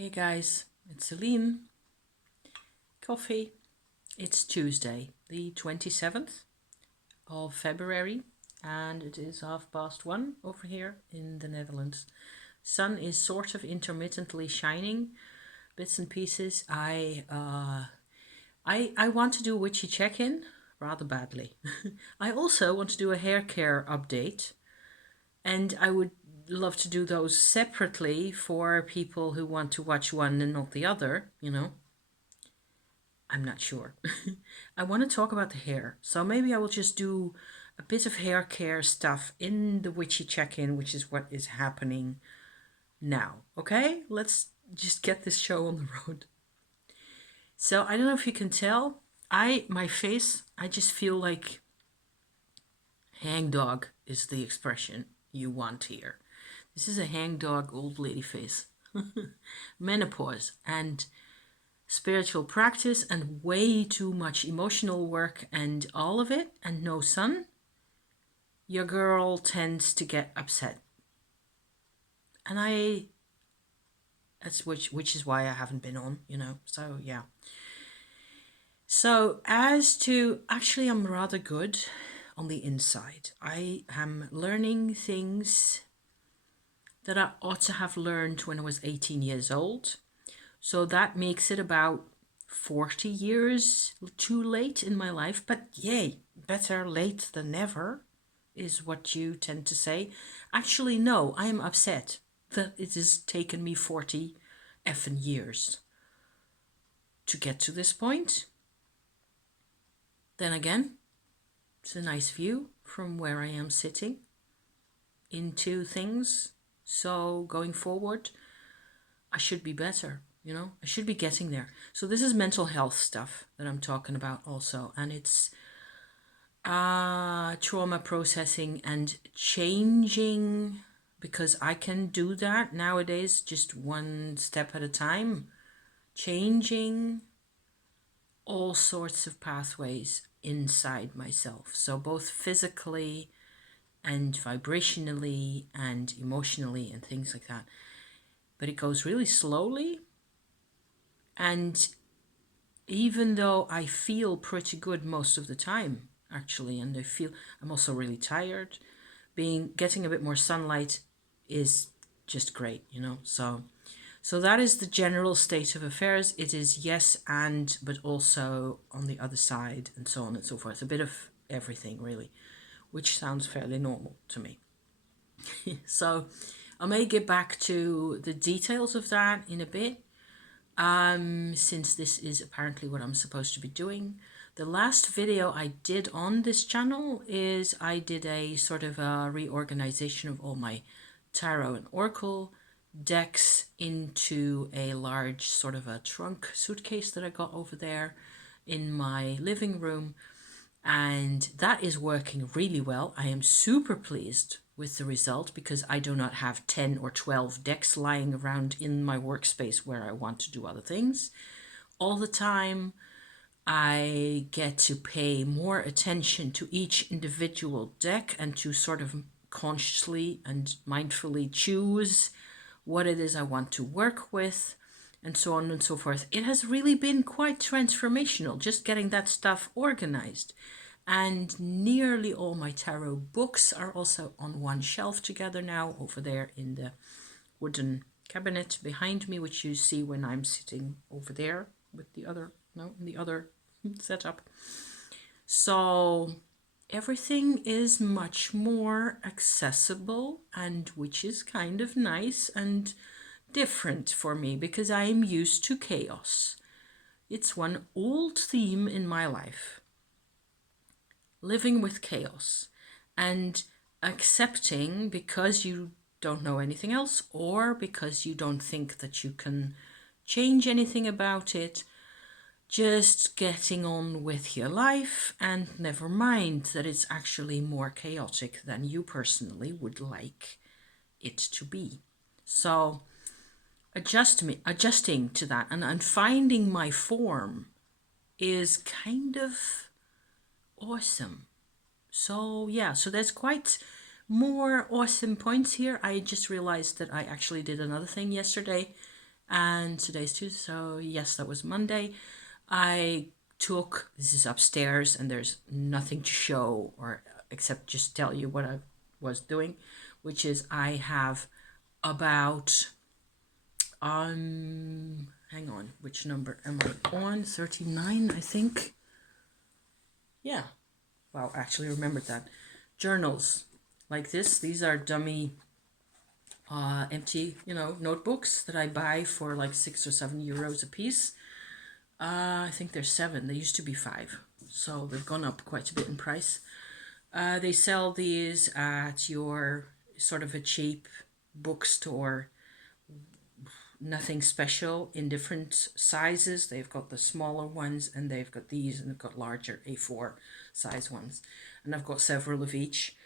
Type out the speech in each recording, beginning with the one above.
Hey guys, it's Celine. Coffee. It's Tuesday, the 27th of February, and it is 1:30 over here in the Netherlands. Sun is sort of intermittently shining, bits and pieces. I want to do a witchy check-in rather badly. I also want to do a hair care update, and I would love to do those separately for people who want to watch one and not the other, I'm not sure. I want to talk about the hair. So maybe I will just do a bit of hair care stuff in the witchy check-in, which is what is happening now. Okay, let's just get this show on the road. So I don't know if you can tell, my face, I just feel like hangdog is the expression you want here. This is a hangdog old lady face. Menopause and spiritual practice and way too much emotional work and all of it and no sun, your girl tends to get upset. And that's which is why I haven't been on, So yeah. So as to actually I'm rather good on the inside. I am learning things that I ought to have learned when I was 18 years old. So that makes it about 40 years too late in my life, but yay, better late than never is what you tend to say. Actually, no, I am upset that it has taken me 40 effing years to get to this point. Then again, it's a nice view from where I am sitting into things. So going forward, I should be better. I should be getting there. So this is mental health stuff that I'm talking about also. And it's trauma processing and changing, because I can do that nowadays just one step at a time. Changing all sorts of pathways inside myself. So both physically and vibrationally and emotionally and things like that. But it goes really slowly. And even though I feel pretty good most of the time, actually, and I'm also really tired, getting a bit more sunlight is just great, So that is the general state of affairs. It is yes and, but also on the other side, and so on and so forth. A bit of everything, really, which sounds fairly normal to me. So I may get back to the details of that in a bit. Since this is apparently what I'm supposed to be doing. The last video I did on this channel is I did a sort of a reorganization of all my tarot and oracle decks into a large sort of a trunk suitcase that I got over there in my living room. And that is working really well. I am super pleased with the result because I do not have 10 or 12 decks lying around in my workspace where I want to do other things all the time. I get to pay more attention to each individual deck and to sort of consciously and mindfully choose what it is I want to work with, and so on and so forth. It has really been quite transformational just getting that stuff organized. And nearly all my tarot books are also on one shelf together now over there in the wooden cabinet behind me, which you see when I'm sitting over there with the other setup. So everything is much more accessible, and which is kind of nice and different for me because I'm used to chaos. It's one old theme in my life. Living with chaos and accepting, because you don't know anything else or because you don't think that you can change anything about it, just getting on with your life, and never mind that it's actually more chaotic than you personally would like it to be. So adjusting to that and finding my form is kind of awesome. So yeah, so there's quite more awesome points here. I just realized that I actually did another thing yesterday, And today's Tuesday, so yes, that was Monday. I took, this is upstairs and there's nothing to show or except just tell you what I was doing, which is I have about, hang on, which number am I on? 39, I think. Yeah. Wow, actually remembered that. Journals like this, these are dummy empty, notebooks that I buy for like €6 or €7 a piece. I think they're 7. They used to be 5, so they've gone up quite a bit in price. They sell these at your sort of a cheap bookstore. Nothing special, in different sizes. They've got the smaller ones and they've got these, and they've got larger A4 size ones. And I've got several of each.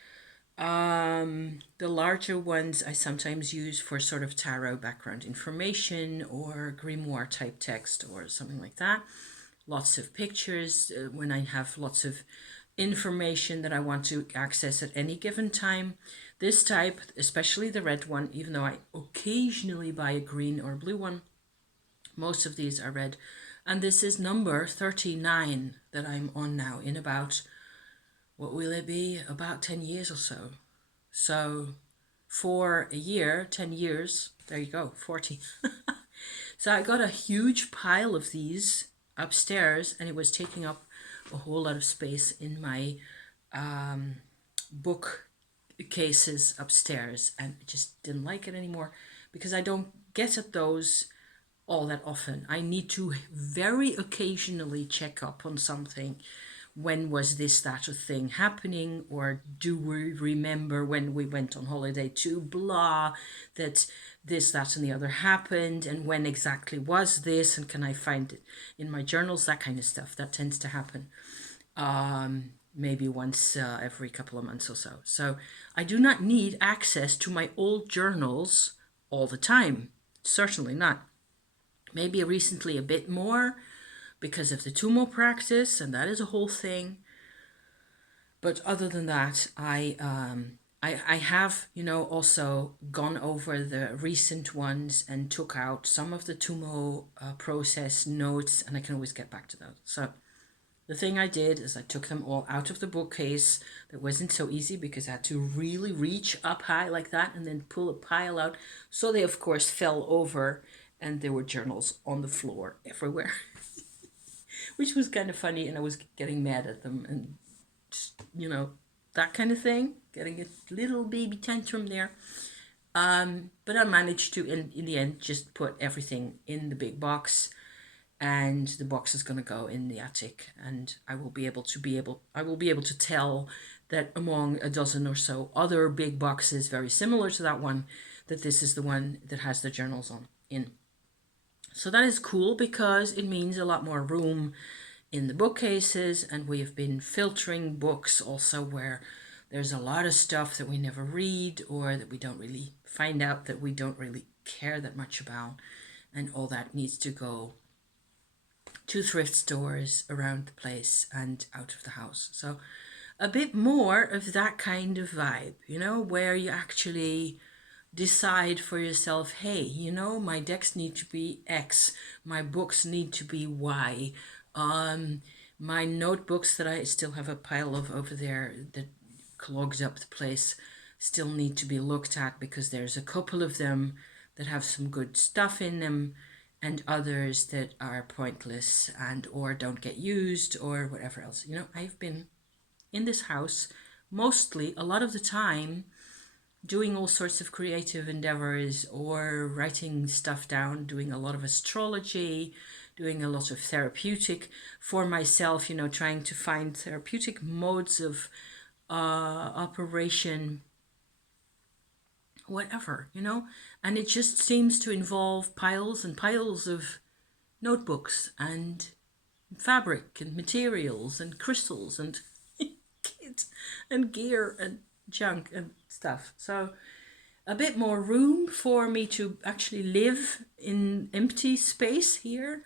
The larger ones I sometimes use for sort of tarot background information or grimoire type text or something like that. Lots of pictures when I have lots of information that I want to access at any given time. This type, especially the red one, even though I occasionally buy a green or blue one, most of these are red. And this is number 39 that I'm on now, in about, what will it be? About 10 years or so. So for a year, 10 years, there you go, 40. So I got a huge pile of these upstairs, and it was taking up a whole lot of space in my book cases upstairs, and I just didn't like it anymore because I don't get at those all that often. I need to very occasionally check up on something. When was this, that, or thing happening? Or do we remember when we went on holiday to blah, that this, that, and the other happened? And when exactly was this? And can I find it in my journals? That kind of stuff. That tends to happen maybe once every couple of months or so. So I do not need access to my old journals all the time. Certainly not. Maybe recently a bit more because of the Tumo practice, and that is a whole thing. But other than that, I have, also gone over the recent ones and took out some of the Tumo process notes, and I can always get back to those. So the thing I did is I took them all out of the bookcase. That wasn't so easy because I had to really reach up high like that and then pull a pile out. So they, of course, fell over, and there were journals on the floor everywhere, which was kind of funny. And I was getting mad at them and just, that kind of thing, getting a little baby tantrum there. But I managed to, in the end, just put everything in the big box, and the box is going to go in the attic, and I will be able to tell that among a dozen or so other big boxes very similar to that one, that this is the one that has the journals on in. So that is cool because it means a lot more room in the bookcases, and we have been filtering books also where there's a lot of stuff that we never read or that we don't really find out that we don't really care that much about, and all that needs to go to thrift stores around the place and out of the house. So a bit more of that kind of vibe, where you actually decide for yourself, hey, my decks need to be X, my books need to be Y. My notebooks that I still have a pile of over there that clogged up the place still need to be looked at, because there's a couple of them that have some good stuff in them and others that are pointless and or don't get used or whatever else. I've been in this house mostly a lot of the time doing all sorts of creative endeavors or writing stuff down, doing a lot of astrology, doing a lot of therapeutic for myself, trying to find therapeutic modes of operation, whatever, and it just seems to involve piles and piles of notebooks and fabric and materials and crystals and kit and gear and junk and stuff. So a bit more room for me to actually live in empty space here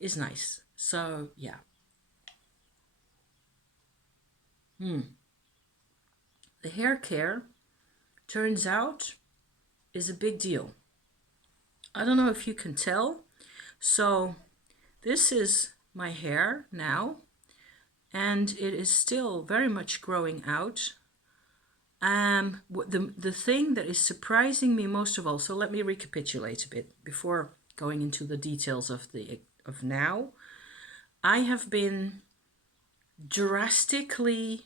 is nice. So yeah. The hair care, turns out, is a big deal. I don't know if you can tell. So this is my hair now, and it is still very much growing out. The thing that is surprising me most of all, so let me recapitulate a bit before going into the details of now. I have been drastically,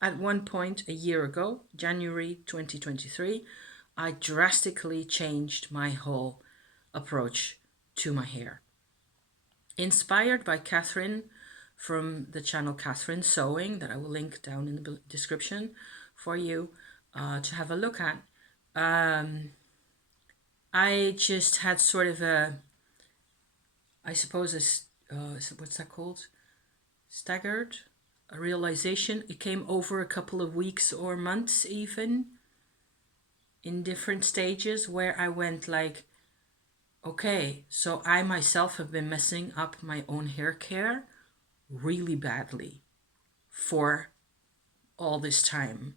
at one point a year ago, January 2023, I drastically changed my whole approach to my hair. Inspired by Catherine from the channel Catherine Sewing, that I will link down in the description for you to have a look at. I just had sort of a, I suppose, what's that called? Staggered? A realization. It came over a couple of weeks or months even, in different stages, where I went like, okay, so I myself have been messing up my own hair care really badly for all this time.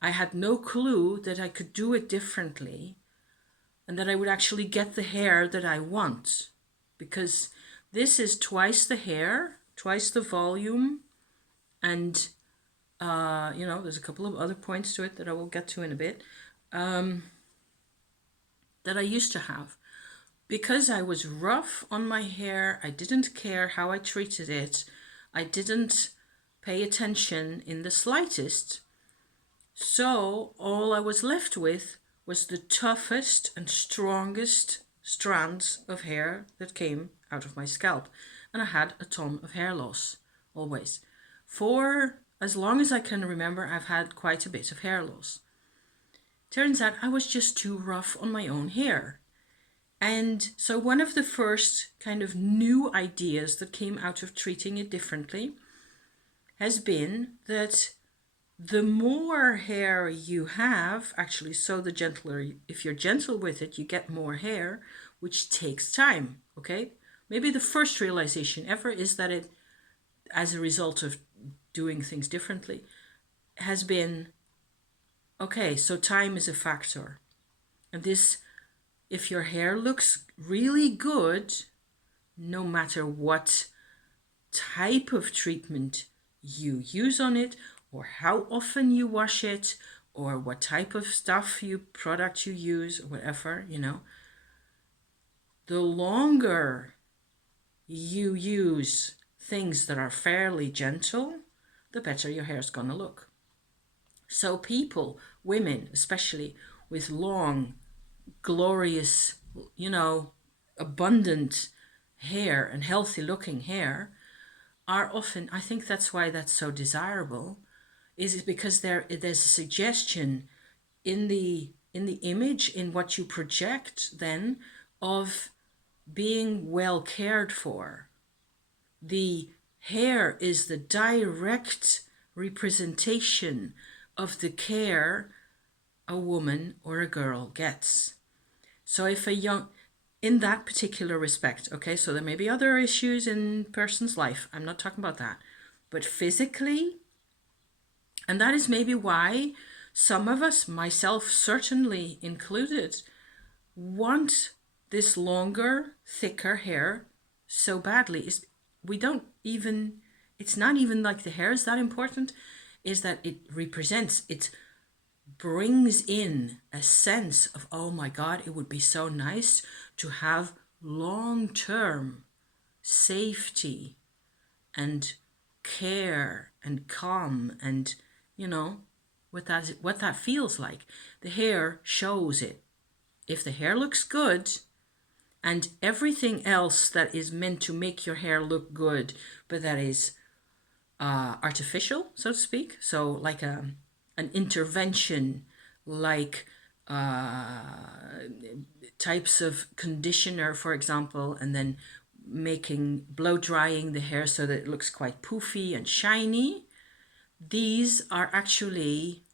I had no clue that I could do it differently and that I would actually get the hair that I want, because this is twice the hair, twice the volume, and there's a couple of other points to it that I will get to in a bit, that I used to have. Because I was rough on my hair, I didn't care how I treated it, I didn't pay attention in the slightest. So all I was left with was the toughest and strongest strands of hair that came out of my scalp. And I had a ton of hair loss, always. For as long as I can remember, I've had quite a bit of hair loss. Turns out I was just too rough on my own hair. And so one of the first kind of new ideas that came out of treating it differently has been that the more hair you have, actually, so the gentler, if you're gentle with it, you get more hair, which takes time, okay? Maybe the first realization ever is that it, as a result of doing things differently, has been, okay, so time is a factor. And this, if your hair looks really good, no matter what type of treatment you use on it, or how often you wash it, or what type of product you use, or whatever, the longer you use things that are fairly gentle, the better your hair's gonna look. So people, women especially, with long, glorious, abundant hair and healthy looking hair are often, I think that's why that's so desirable, is it because there's a suggestion in the image, in what you project then, of being well cared for. The hair is the direct representation of the care a woman or a girl gets. So if in that particular respect, okay, so there may be other issues in person's life, I'm not talking about that, but physically, and that is maybe why some of us, myself certainly included, want this longer, thicker hair so badly. We don't even, it's not even like the hair is that important, is that it represents, it brings in a sense of, oh my God, it would be so nice to have long-term safety and care and calm, and what that feels like. The hair shows it. If the hair looks good, and everything else that is meant to make your hair look good, but that is artificial, so to speak, so like an intervention, like types of conditioner, for example, and then blow drying the hair so that it looks quite poofy and shiny. These are actually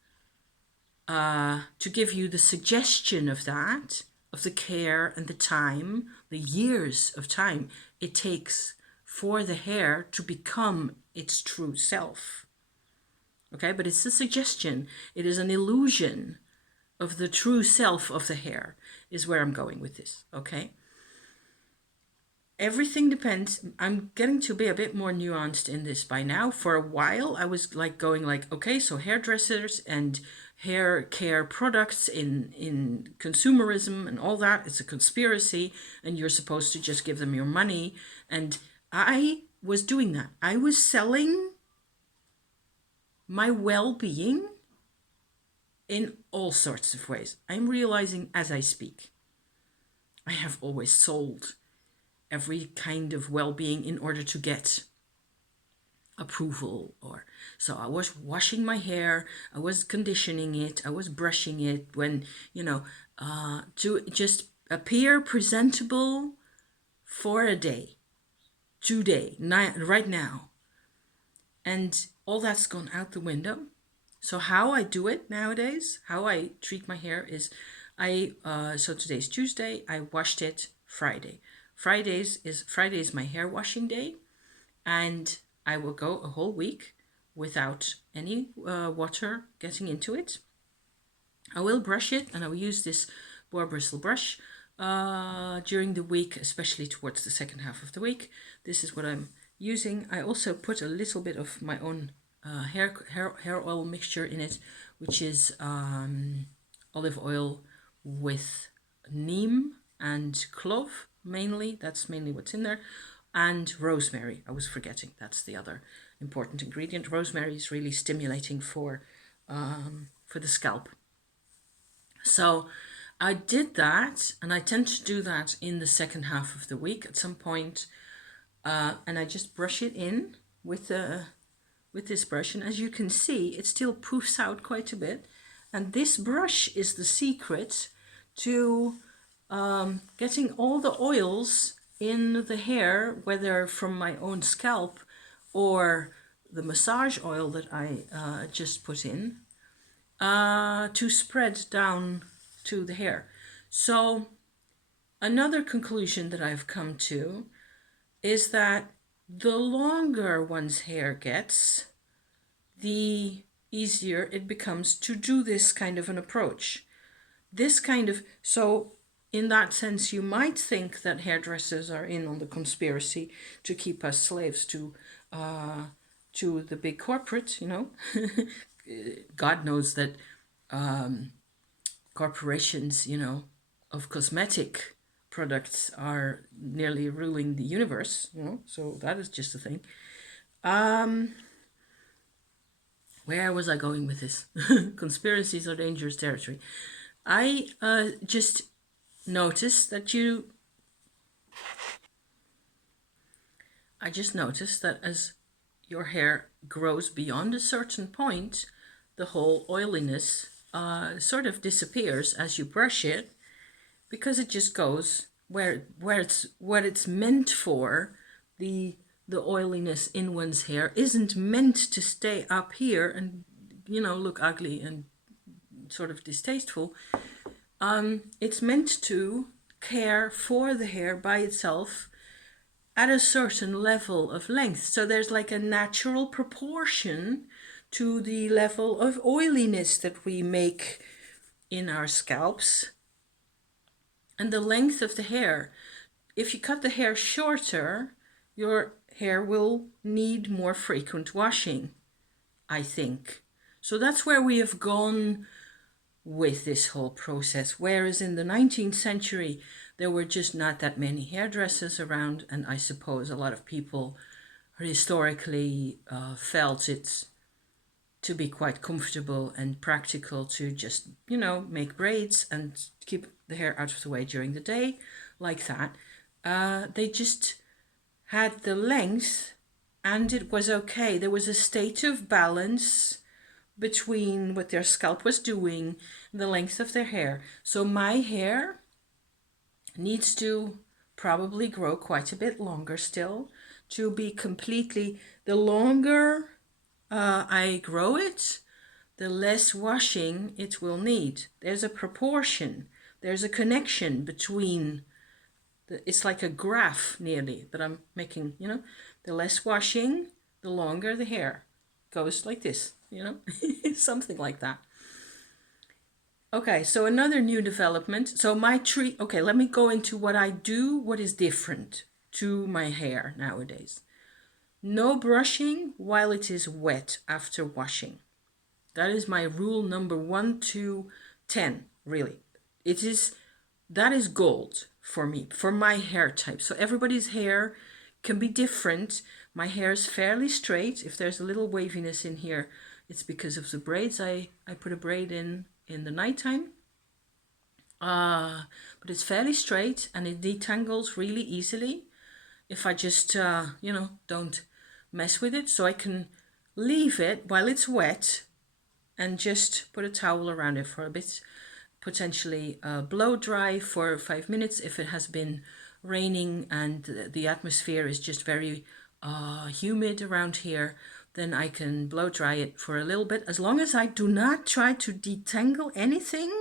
to give you the suggestion of that, of the care and the time, the years of time it takes for the hair to become its true self. Okay, but it's a suggestion. It is an illusion of the true self of the hair is where I'm going with this, okay? Everything depends. I'm getting to be a bit more nuanced in this by now. For a while, I was like going like, okay, so hairdressers and hair care products in consumerism and all that, it's a conspiracy, and you're supposed to just give them your money. And I was doing that. I was selling my well-being in all sorts of ways. I'm realizing as I speak, I have always sold every kind of well-being in order to get approval. Or so I was washing my hair, I was conditioning it, I was brushing it when, to just appear presentable for a day, today, right now. And all that's gone out the window. So how I do it nowadays, how I treat my hair is so today's Tuesday, I washed it Friday. Friday is my hair washing day, and I will go a whole week without any water getting into it. I will brush it, and I will use this boar bristle brush during the week, especially towards the second half of the week. This is what I'm using. I also put a little bit of my own hair oil mixture in it, which is olive oil with neem and clove mainly. That's mainly what's in there. And rosemary. I was forgetting. That's the other important ingredient. Rosemary is really stimulating for the scalp. So I did that, and I tend to do that in the second half of the week at some point, and I just brush it in with this brush, and as you can see, it still poofs out quite a bit. And this brush is the secret to getting all the oils in the hair, whether from my own scalp or the massage oil that I just put in, to spread down to the hair. So another conclusion that I've come to is that the longer one's hair gets, the easier it becomes to do this kind of an approach. So in that sense, you might think that hairdressers are in on the conspiracy to keep us slaves to the big corporate, God knows that corporations, of cosmetic products are nearly ruling the universe, so that is just a thing. Where was I going with this? Conspiracies are dangerous territory. I just noticed that as your hair grows beyond a certain point, the whole oiliness sort of disappears as you brush it, because it just goes where it's what it's meant for. The oiliness in one's hair isn't meant to stay up here and look ugly and sort of distasteful. It's meant to care for the hair by itself at a certain level of length. So there's like a natural proportion to the level of oiliness that we make in our scalps and the length of the hair. If you cut the hair shorter, your hair will need more frequent washing, I think. So that's where we have gone with this whole process. Whereas in the 19th century, there were just not that many hairdressers around, and I suppose a lot of people historically felt it to be quite comfortable and practical to just, make braids and keep the hair out of the way during the day, like that. They just had the length, and it was okay. There was a state of balance between what their scalp was doing and the length of their hair. So my hair needs to probably grow quite a bit longer still to be completely. The longer I grow it, the less washing it will need. There's a proportion, there's a connection between it's like a graph nearly that I'm making, the less washing, the longer the hair goes, like this, something like that. Okay, so another new development. So my tree, okay, let me go into what I do, what is different to my hair nowadays. No brushing while it is wet after washing. That is my rule number 1 to 10, really. It is, that is gold for me, for my hair type. So everybody's hair can be different. My hair is fairly straight. If there's a little waviness in here, it's because of the braids. I put a braid in the nighttime. But it's fairly straight and it detangles really easily if I just, don't mess with it. So I can leave it while it's wet and just put a towel around it for a bit, potentially blow dry for 5 minutes if it has been raining and the atmosphere is just very humid around here. Then I can blow dry it for a little bit, as long as I do not try to detangle anything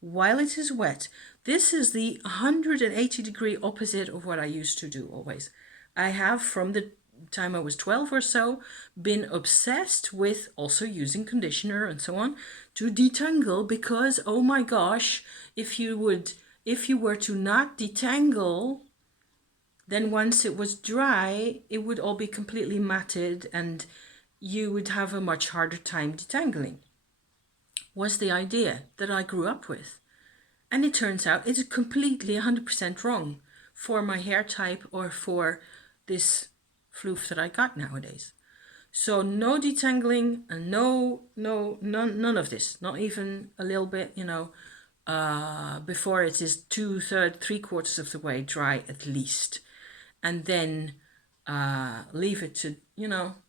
while it is wet. This is the 180-degree opposite of what I used to do always. I have, from the time I was 12 or so, been obsessed with also using conditioner and so on to detangle, because oh my gosh, if you were to not detangle, then once it was dry, it would all be completely matted and you would have a much harder time detangling. Was the idea that I grew up with. And it turns out it's completely 100% wrong for my hair type or for this floof that I got nowadays. So no detangling and none of this, not even a little bit, before it is 2/3, 3/4 of the way dry at least. And then leave it to,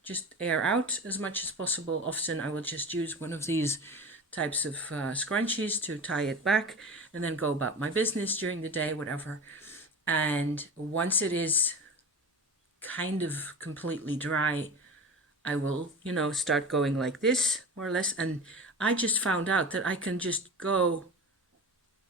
just air out as much as possible. Often I will just use one of these types of scrunchies to tie it back and then go about my business during the day, whatever. And once it is kind of completely dry, I will, start going like this, more or less. And I just found out that I can just go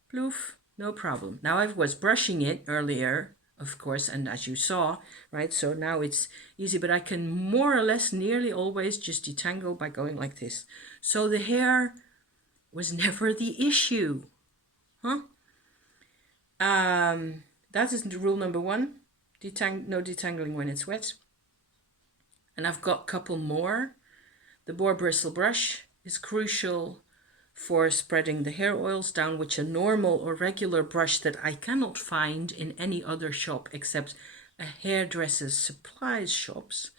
ploof, no problem. Now I was brushing it earlier, of course, and as you saw, right? So now it's easy, but I can more or less nearly always just detangle by going like this. So the hair was never the issue, huh? That is rule number 1. No detangling when it's wet. And I've got a couple more. The boar bristle brush is crucial for spreading the hair oils down, which a normal or regular brush that I cannot find in any other shop except a hairdresser's supplies shops.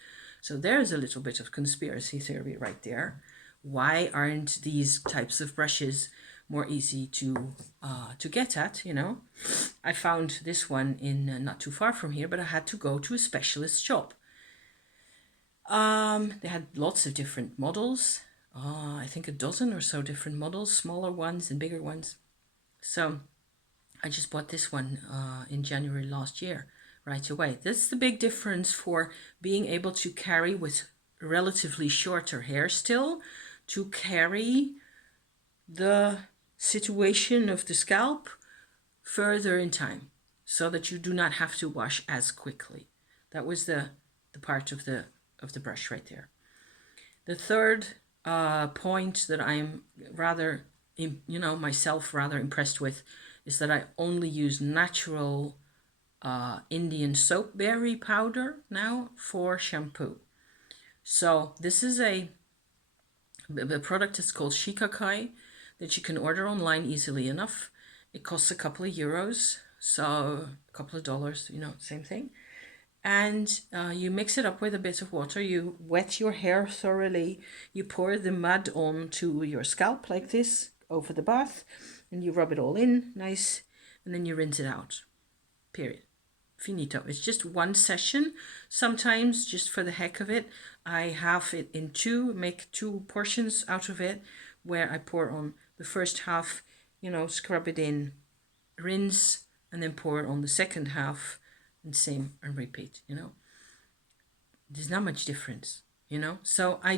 So there's a little bit of conspiracy theory right there. Why aren't these types of brushes more easy to get at, I found this one in not too far from here, but I had to go to a specialist shop. They had lots of different models. I think a dozen or so different models, smaller ones and bigger ones. So I just bought this one in January last year, right away. That's the big difference for being able to carry with relatively shorter hair still, to carry the situation of the scalp further in time so that you do not have to wash as quickly. That was the part of the brush right there. The third point that I'm rather, myself rather impressed with is that I only use natural Indian soapberry powder now for shampoo. So this is the product is called Shikakai, that you can order online easily enough. It costs a couple of euros, so a couple of dollars, same thing. And you mix it up with a bit of water. You wet your hair thoroughly. You pour the mud onto your scalp like this over the bath, and you rub it all in nice, and then you rinse it out. Period. Finito. It's just one session. Sometimes, just for the heck of it, I have it in make 2 portions out of it, where I pour on the first half, scrub it in, rinse, and then pour it on the second half, and same and repeat. There's not much difference, so I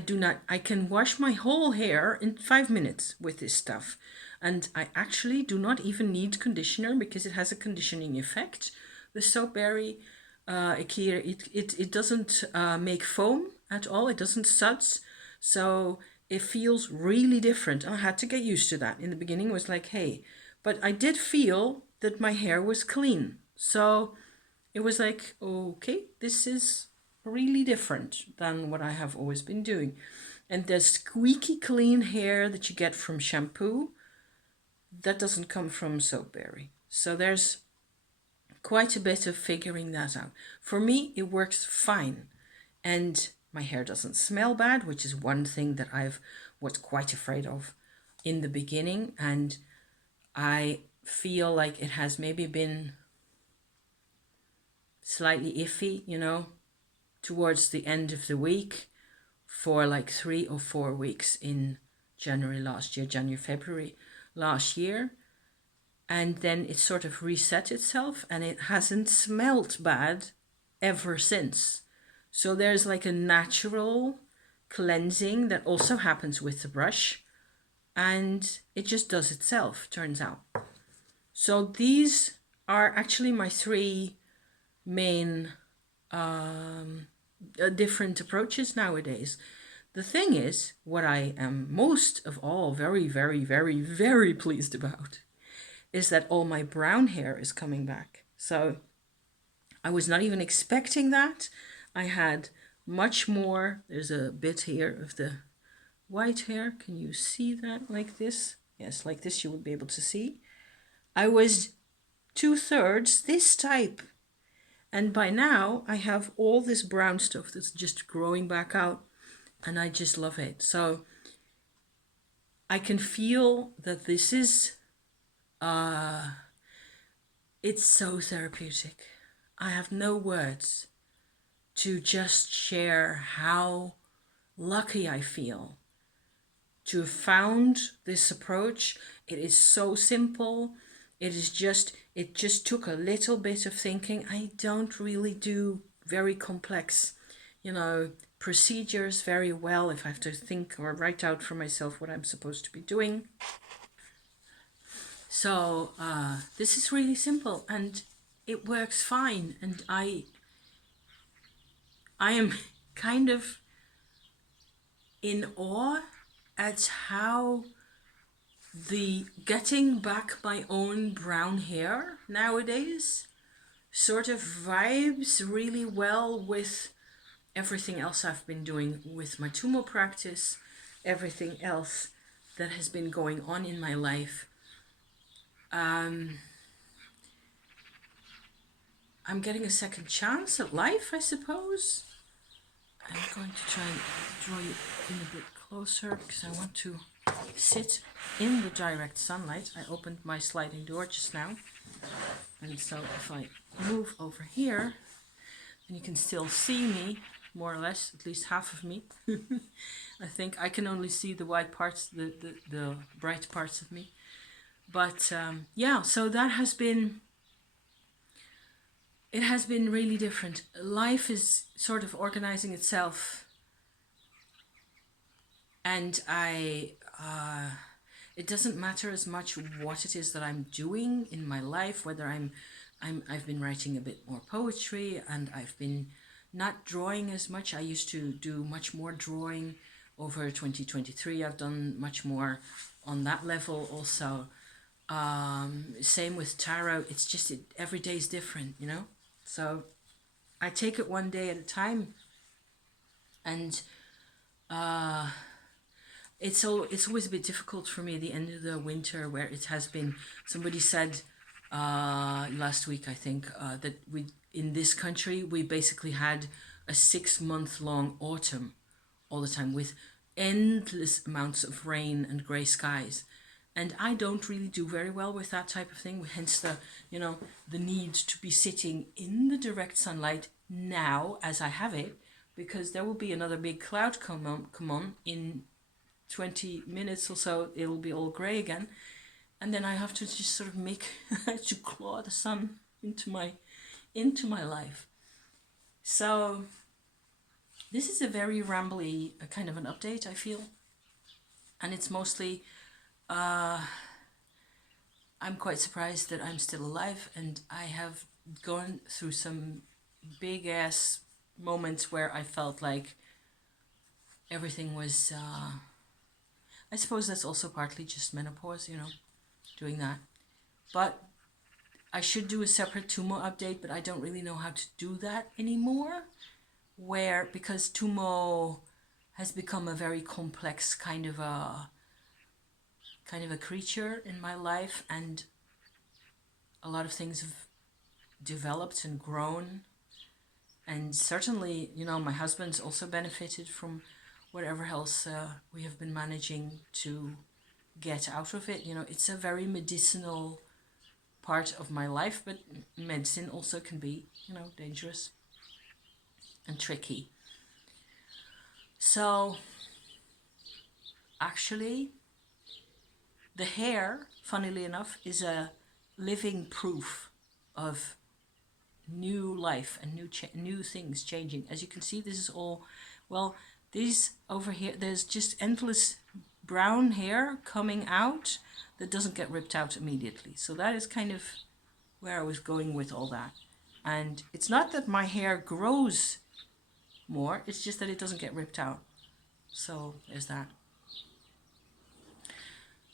can wash my whole hair in 5 minutes with this stuff, and I actually do not even need conditioner because it has a conditioning effect. The soapberry it doesn't make foam at all. It doesn't suds, so it feels really different. I had to get used to that. In the beginning, it was like, hey, but I did feel that my hair was clean. So it was like, okay, this is really different than what I have always been doing. And the squeaky clean hair that you get from shampoo, that doesn't come from soapberry. So there's quite a bit of figuring that out. For me, it works fine. And my hair doesn't smell bad, which is one thing that I've was quite afraid of in the beginning. And I feel like it has maybe been slightly iffy, towards the end of the week for like 3 or 4 weeks in January, February last year. And then it sort of reset itself and it hasn't smelled bad ever since. So there's like a natural cleansing that also happens with the brush, and it just does itself, turns out. So these are actually my three main different approaches nowadays. The thing is, what I am most of all very, very, very, very pleased about is that all my brown hair is coming back. So I was not even expecting that. I had much more. There's a bit here of the white hair. Can you see that like this? Yes, like this you would be able to see. I was 2/3 this type. And by now I have all this brown stuff that's just growing back out. And I just love it. So I can feel that this is, it's so therapeutic. I have no words to just share how lucky I feel to have found this approach. It is so simple. It just took a little bit of thinking. I don't really do very complex, procedures very well if I have to think or write out for myself what I'm supposed to be doing. So this is really simple and it works fine. And I am kind of in awe at how the getting back my own brown hair nowadays sort of vibes really well with everything else I've been doing with my Tumo practice, everything else that has been going on in my life. I'm getting a second chance at life, I suppose. I'm going to try and draw you in a bit closer because I want to sit in the direct sunlight. I opened my sliding door just now, and so if I move over here, then you can still see me, more or less, at least half of me. I think I can only see the white parts, the bright parts of me. But yeah, so that has been, it has been really different. Life is sort of organizing itself, and it doesn't matter as much what it is that I'm doing in my life, whether I've been writing a bit more poetry and I've been not drawing as much. I used to do much more drawing over 2023. I've done much more on that level also. Same with tarot. It's just every day is different, So I take it one day at a time, and it's always a bit difficult for me at the end of the winter, where it has been. Somebody said last week, I think, that we in this country we basically had a 6-month long autumn all the time with endless amounts of rain and grey skies. And I don't really do very well with that type of thing, hence the need to be sitting in the direct sunlight now as I have it, because there will be another big cloud come on in 20 minutes or so. It'll be all grey again, and then I have to just sort of to claw the sun into my life. So this is a very rambly kind of an update, I feel, and it's mostly I'm quite surprised that I'm still alive, and I have gone through some big ass moments where I felt like everything was I suppose that's also partly just menopause, you know, doing that. But I should do a separate Tumo update, but I don't really know how to do that anymore. Because Tumo has become a very complex kind of a creature in my life, and a lot of things have developed and grown. And certainly, you know, my husband's also benefited from whatever else we have been managing to get out of it. You know, it's a very medicinal part of my life, but medicine also can be, you know, dangerous and tricky. So actually, the hair, funnily enough, is a living proof of new life and new things changing. As you can see, this is all, well, these over here, there's just endless brown hair coming out that doesn't get ripped out immediately. So that is kind of where I was going with all that. And it's not that my hair grows more, it's just that it doesn't get ripped out. So there's that.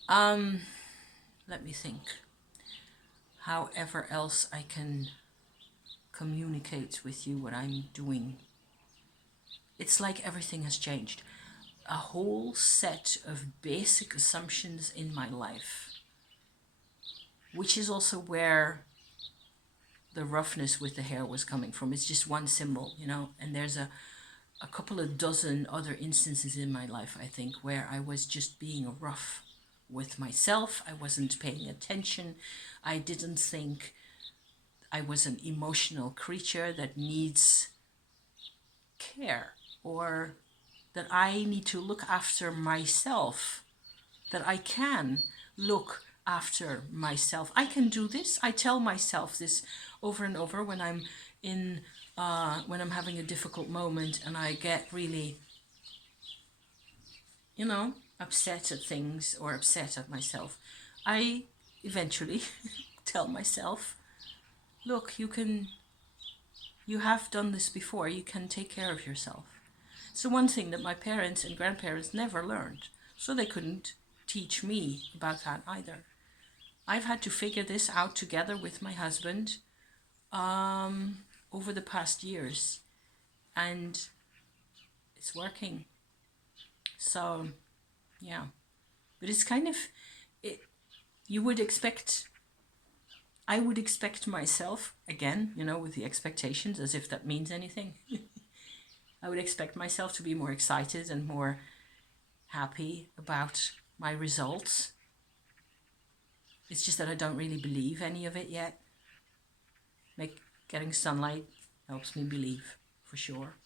Let me think. However else I can communicate with you what I'm doing. It's like everything has changed. A whole set of basic assumptions in my life, which is also where the roughness with the hair was coming from. It's just one symbol, you know, and there's a couple of dozen other instances in my life, I think, where I was just being rough with myself. I wasn't paying attention. I didn't think I was an emotional creature that needs care, or that I need to look after myself, that I can look after myself. I can do this. I tell myself this over and over when I'm when I'm having a difficult moment and I get really, you know, upset at things or upset at myself. I eventually tell myself, look, you have done this before. You can take care of yourself. So one thing that my parents and grandparents never learned, so they couldn't teach me about that either. I've had to figure this out together with my husband over the past years, and it's working. So, yeah. But it's kind of, you would expect, I would expect myself, again, you know, with the expectations, as if that means anything. I would expect myself to be more excited and more happy about my results. It's just that I don't really believe any of it yet. Getting sunlight helps me believe, for sure.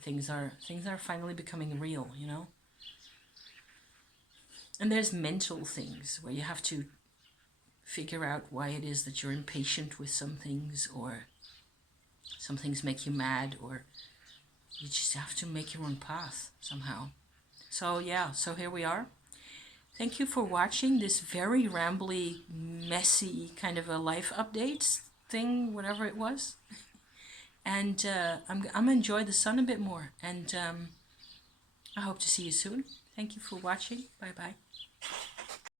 Things are finally becoming real, you know. And there's mental things where you have to figure out why it is that you're impatient with some things, or some things make you mad, or you just have to make your own path somehow. So yeah, so here we are. Thank you for watching this very rambly, messy kind of a life updates thing, whatever it was. And I'm gonna enjoy the sun a bit more. And I hope to see you soon. Thank you for watching. Bye bye.